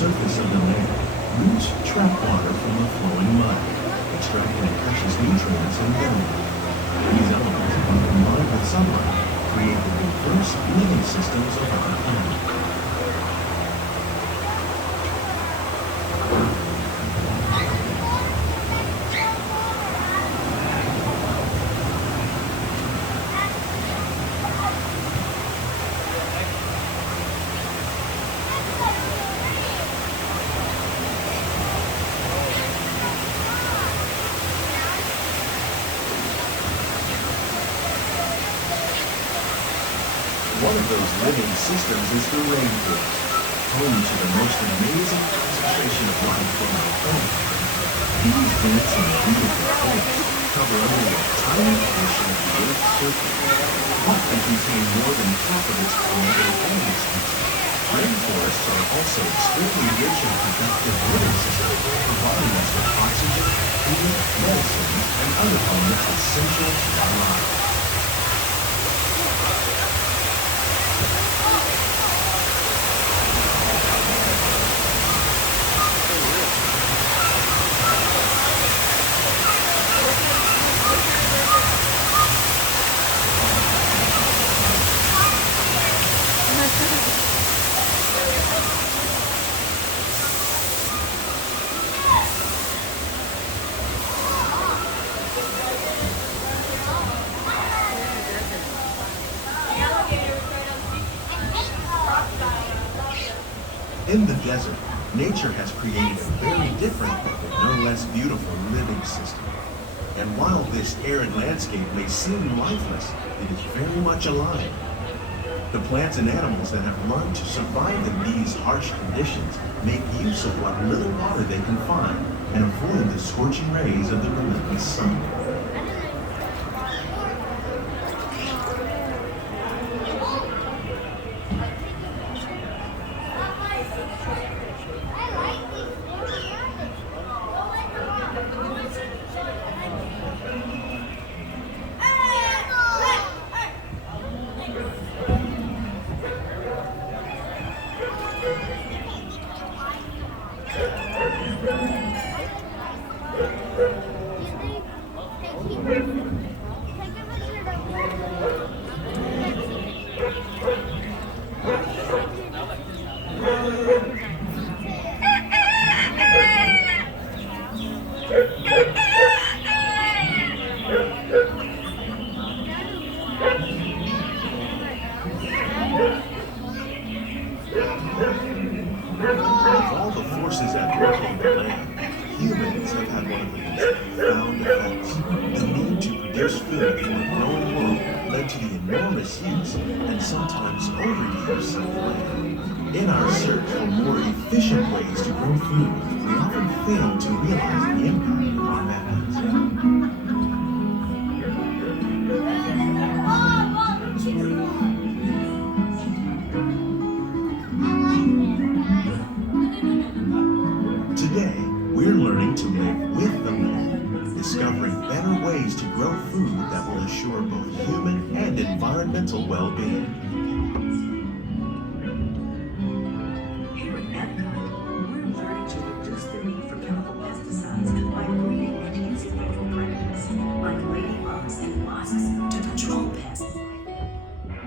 surface of the land, roots trap water from the flowing mud, extracting precious nutrients and minerals. These elements, when combined with sunlight, create the diverse living systems of our planet. One of those living systems is the rainforest, home to the most amazing concentration of life on our planet. These dense and beautiful forests cover only a tiny portion of the Earth's surface, but they contain more than half of its plant and animal species. Rainforests are also extremely rich and productive living systems, providing us with oxygen, food, medicines, and other elements essential to our lives. In the desert, nature has created a very different but no less beautiful living system. And while this arid landscape may seem lifeless, it is very much alive. The plants and animals that have learned to survive in these harsh conditions make use of what little water they can find and avoid the scorching rays of the relentless sun. Of all the forces at work on the land, humans have had one of the most profound effects. The need to produce food for a growing world led to the enormous use and sometimes overuse of land. In our search for more efficient ways to grow food, we often fail to realize the impact of our methods. Today, we're learning to live with the land, discovering better ways to grow food that will assure both human and environmental well-being. Here at Epcot, we're learning to reduce the need for chemical pesticides by breeding and using natural predators like ladybugs and wasps to control pests.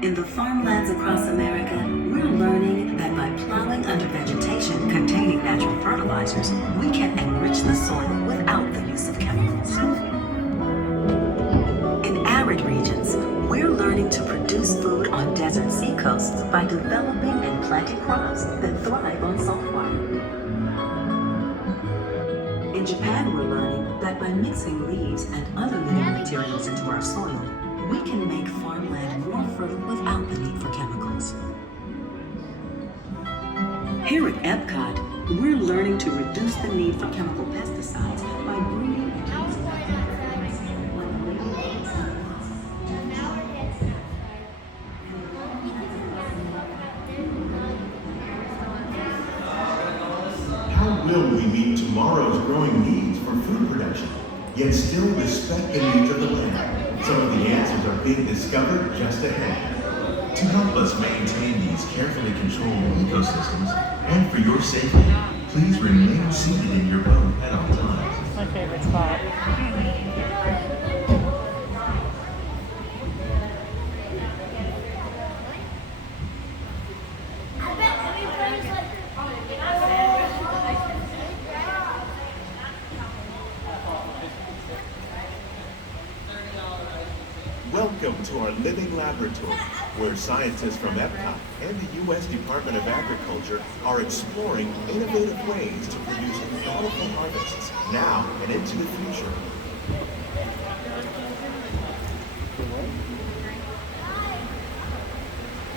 In the farmlands across America, we're learning that by plowing under vegetation containing natural fertilizers, we can enrich the soil without the use of chemicals. In arid regions, we're learning to produce food on desert seacoasts by developing and planting crops that thrive on salt water. In Japan, we're learning that by mixing leaves and other living materials into our soil, we can make farmland more fertile without the need for chemicals. Here at Epcot, we're learning to reduce the need for chemical pesticides by breeding and using natural fertilizers like ladybugs and wasps. How will we meet tomorrow's growing needs for food production, yet still respect the needs of the land? Some of the answers are being discovered just ahead. To help us maintain these carefully controlled ecosystems, and for your safety, please remain seated in your boat at all times. It's my favorite spot. Welcome to our living laboratory, where scientists from Epcot and the U.S. Department of Agriculture are exploring innovative ways to produce bountiful harvests now and into the future.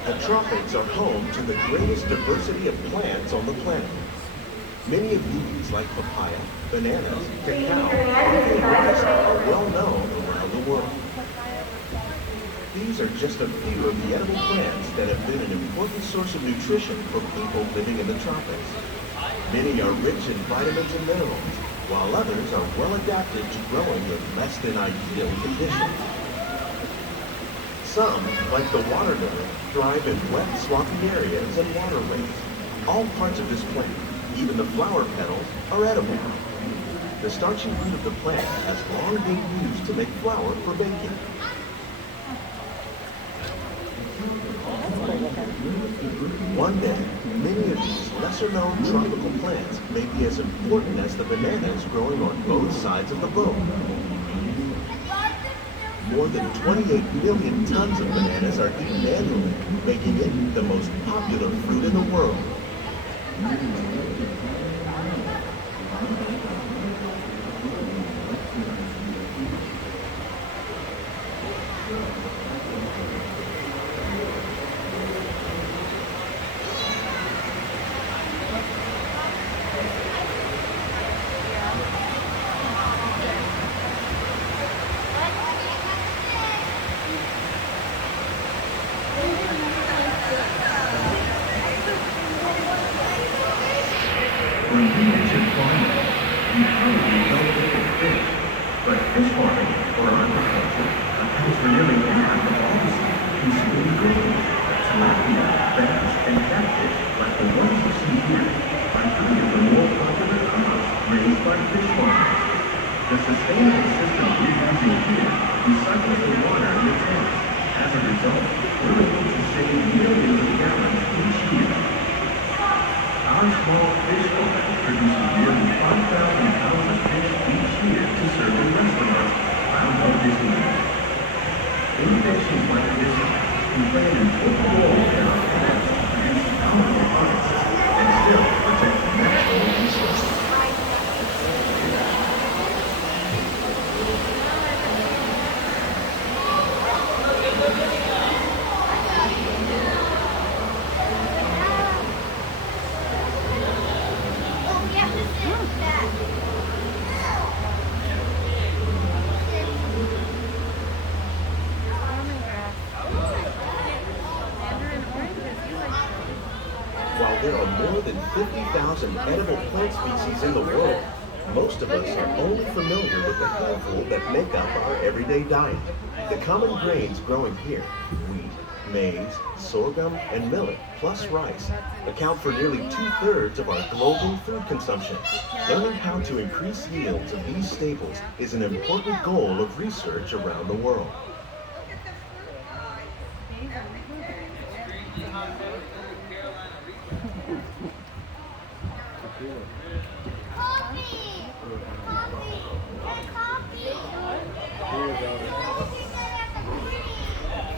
The tropics are home to the greatest diversity of plants on the planet. Many of these, like papaya, bananas, cacao, and rice, are well known around the world. These are just a few of the edible plants that have been an important source of nutrition for people living in the tropics. Many are rich in vitamins and minerals, while others are well adapted to growing in less than ideal conditions. Some, like the water lily, thrive in wet, swampy areas and waterways. All parts of this plant, even the flower petals, are edible. The starchy root of the plant has long been used to make flour for baking. One day, many of these lesser-known tropical plants may be as important as the bananas growing on both sides of the boat. More than 28 million tons of bananas are eaten annually, making it the most popular fruit in the world. When you mention farming, you probably don't think of fish, but fish farming, or aquaculture, accounts for nearly half of all the seafood consumed globally. Tilapia, bass, and catfish, like the ones you see here, are three of the more popular crops raised by fish farmers. The sustainable system we're using here recycles the water in the tanks. As a result, we're able to save millions of gallons each year. Our small fish farm produces nearly 5,000 pounds of fish each year to serve in restaurants around Walt Disney World. Innovations like this can play an important role in our plans to produce powerful products and still protect natural resources. While there are more than 50,000 edible plant species in the world, most of us are only familiar with the handful that make up our everyday diet. The common grains growing here, wheat, maize, sorghum, and millet, plus rice, account for nearly 2/3 of our global food consumption. Learning how to increase yields of these staples is an important goal of research around the world.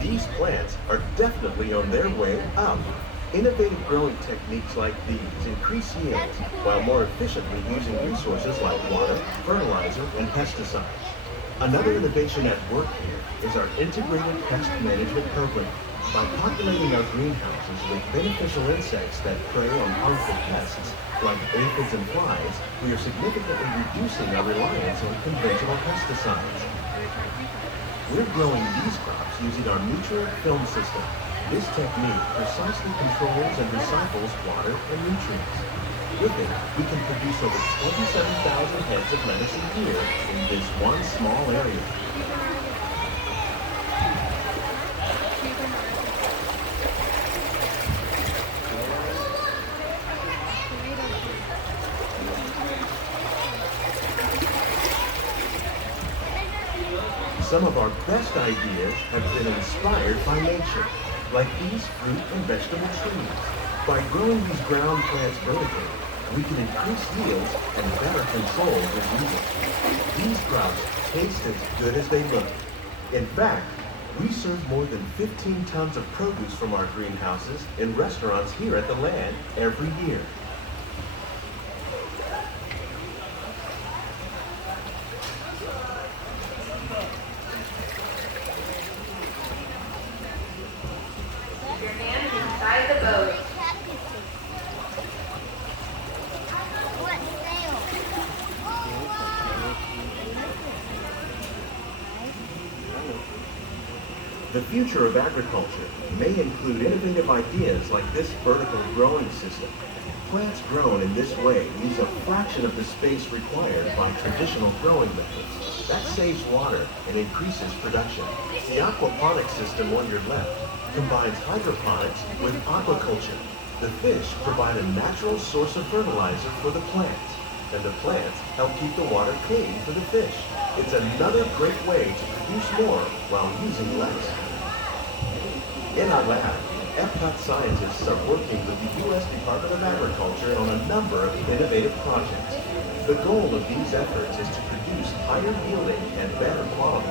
These plants are definitely on their way up. Innovative growing techniques like these increase yields while more efficiently using resources like water, fertilizer, and pesticides. Another innovation at work here is our integrated pest management program. By populating our greenhouses with beneficial insects that prey on harmful pests, like aphids and flies, we are significantly reducing our reliance on conventional pesticides. We're growing these crops using our nutrient film system. This technique precisely controls and recycles water and nutrients. With it, we can produce over 27,000 heads of lettuce a year in this one small area. Some of our best ideas have been inspired by nature, like these fruit and vegetable trees. By growing these ground plants vertically, we can increase yields and better control diseases. These crops taste as good as they look. In fact, we serve more than 15 tons of produce from our greenhouses in restaurants here at the land every year. Your hand inside the boat. The future of agriculture may include innovative ideas like this vertical growing system. Plants grown in this way use a fraction of the space required by traditional growing methods. That saves water and increases production. The aquaponics system on your left combines hydroponics with aquaculture. The fish provide a natural source of fertilizer for the plants, and the plants help keep the water clean for the fish. It's another great way to produce more while using less. In our lab, Epcot scientists are working with the U.S. Department of Agriculture on a number of innovative projects. The goal of these efforts is to produce higher yielding and better quality